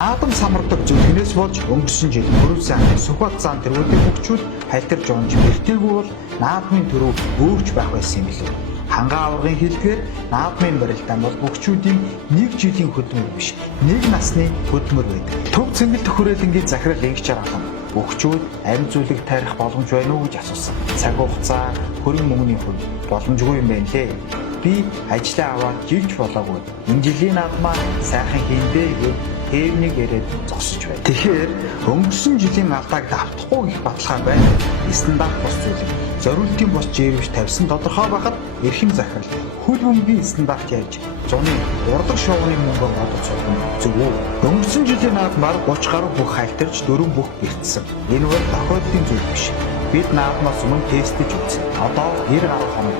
Наадам самардаг зүлгнээс болж өнгөрсөн жил Хөрөвсөн Сүхбат зам тэргүүдийн хөгчүүд хальтарж унж бэртээгүй бол наадмын төрөв өөрч байх байсан юм билээ. Хангаа аврагын хэлдгээр наадмын барилдаан бол хөгчүүдийн 1 жилийн хөдөлмөр биш, 1 насны хөдөлмөр байдаг. Төв цэнгэлдэх хүрээлэнгийн захирал ингэж харахад хөгчүүд амь зүйлэг тарих боломж байна уу гэж асуусан. Цаг хугацаа, хөрөнгө мөнгөний хувь боломжгүй юм байна лээ. Би ажлаа аваад жилч болоогүй. Энэ жилийн наадмаа сайхан хийндээ гэж хэмнийг яриад зогсож байна. Тэгэхээр өнгөрсөн жилийн алдааг давтахгүй гэх баталгаа байна. Стандарт бос зүйлийг зориултын бос жирэмж тавьсан тодорхой байхад эрхэм захирал хөл бөмбөгийн стандарт яаж зуны урдаг шоуны мөнгөөр бодож суулгах зөв үү? Өнгөрсөн жилийн наадмаар 30 гаруй бүх хайлтарч 4 бүх бэртсэн. Энэ бол тохиолдлын зүйл биш. Бид наадмаас өмнө тестэж үзсэн. Одоо 90 гаруй хоног.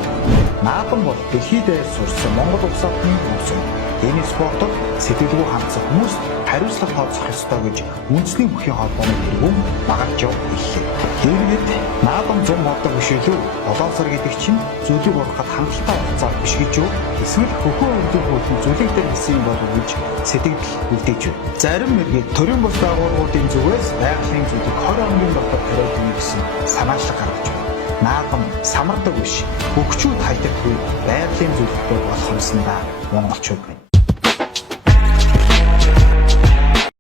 Наадам бол дэлхийд сурсан Монгол улсуудын үс. Энэ спортод сэтгэлгүй хандсан хүмүүс хариуцлага тооцох ёстой гэж үндэсний бүхий холбооны тэргүүн багаж хэллээ. Дээргээд наадам 100 болдог биш үү? 7 сар гэдэг чинь зүйлийг урахад хангалттай хугацаа биш гэж юу? Эсвэл хөхөө өрдөггүй зүйлийг дээр хийсэн юм болов уу гэж сэтгэл үлдээж байна. Зарим мэргийг төрийн бус байгууллагуудын зүгээс байгалийн зүйлийг 20 хоногийн дотор тариулна гэсэн санаачлаг гаргаж байна. Наадам самардаг биш. Хөгчүүд хайлтгүй байгалийн зүйлтэй болох юмсандаа монголчууд байна.